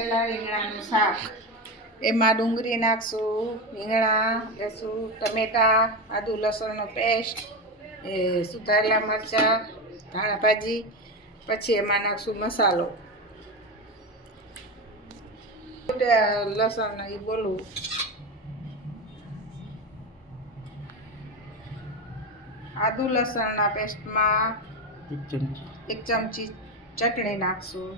બટેલા રીંગણાનું શાક. એમાં ડુંગળી નાખશું રીંગણા લસું ટમેટા આદુ લસણનો પેસ્ટ એ સુધારેલા મરચાં ધાણા ભાજી પછી એમાં નાખશું મસાલો. લસણ એ બોલું આદુ લસણના પેસ્ટમાં એક એક ચમચી ચટણી નાખશું.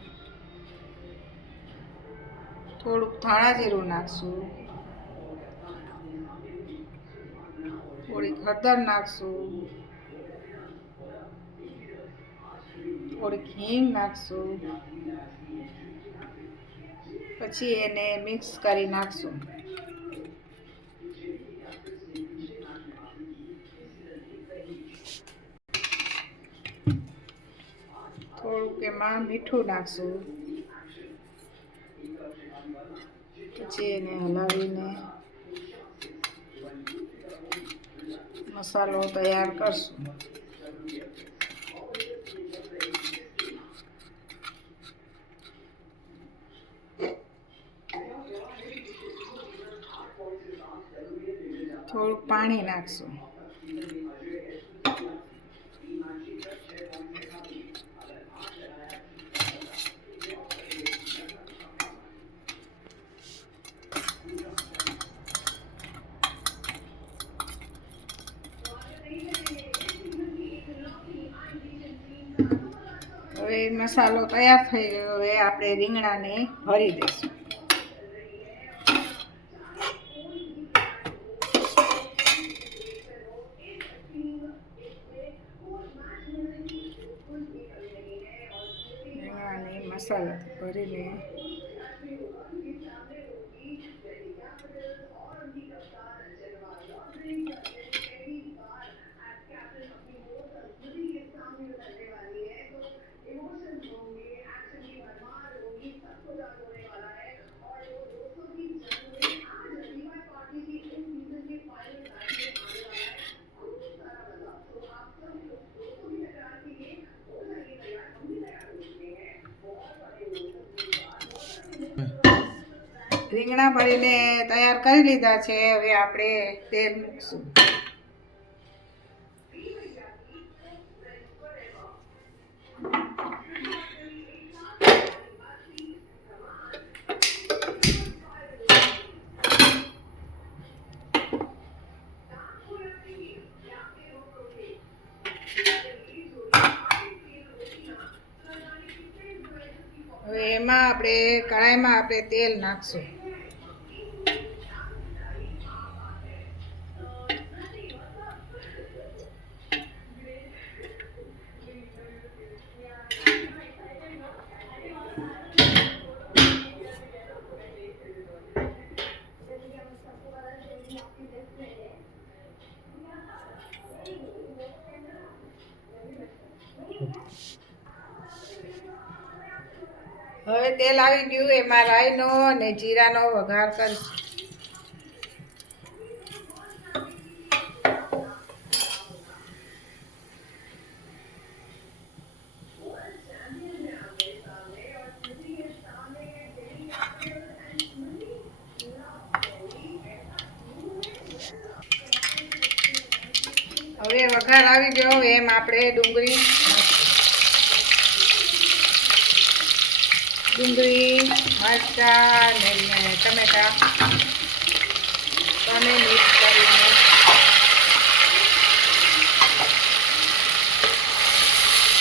થોડુંક ધાણા જીરું નાખશું. થોડીક હળદર નાખશું. થોડીક હિંગ નાખશું. પછી એને મિક્સ કરી નાખશું. થોડુંક એમાં મીઠું નાખશું. પછી એને હલાવીને મસાલો તૈયાર કરશું. થોડુંક પાણી નાખશું. હવે મસાલો તૈયાર થઈ ગયો હવે આપણે રીંગણાને ભરી દઈશું રીંગણાને મસાલાથી ભરીને રીંગણા ભરીને તૈયાર કરી લીધા છે, હવે આપણે તેલ મૂકશું. હવે એમાં આપણે કઢાઈમાં આપણે તેલ નાખશું. હવે તેલ આવી ગયું, એમાં રાઈનો અને જીરાનો વઘાર કરીશું. હવે વઘાર આવી ગયો, એમ આપણે ડુંગળી ડુંગળી મરચાં ને ટમેટા. તમે મિક્સ કરીને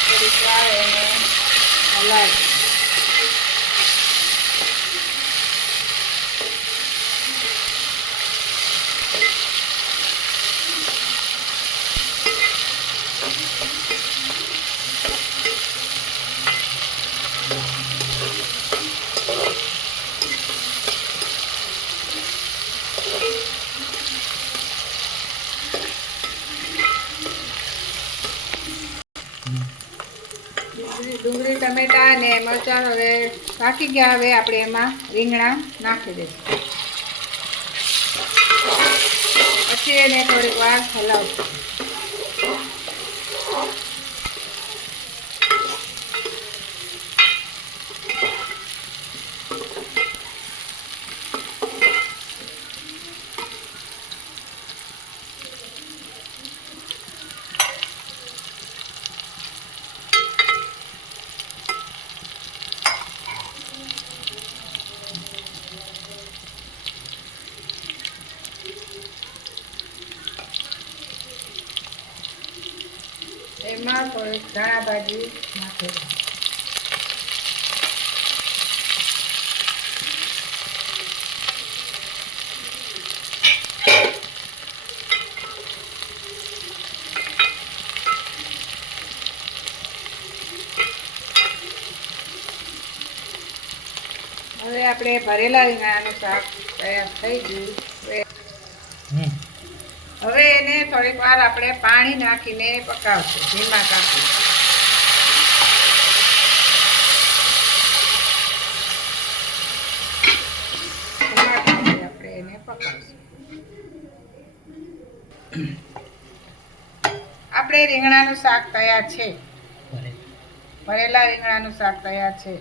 થોડીક વાર એને હલાવી. ડુંગળી ડુંગળી, ટમેટા અને મરચાં હવે પાકી ગયા. હવે આપણે એમાં રીંગણા નાખી દઈશું. પછી એને થોડીક વાર હલાવશું. એમાં થોડીક ધાણા ભાજી નાખે હવે આપણે ભરેલા રીંગણાનું શાક તૈયાર થઈ ગયું. હવે એને થોડીક વાર આપણે પાણી નાખીને પકાવશું, ધીમા કાપી આપણે એને પકાવશું. આપણે રીંગણાનું શાક તૈયાર છે. ભરેલા રીંગણાનું શાક તૈયાર છે.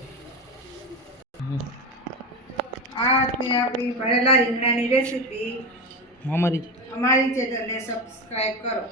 આ આપણી ભરેલા રીંગણાની રેસીપી અમારી અમારી ચેનલને સબસ્ક્રાઈબ કરો.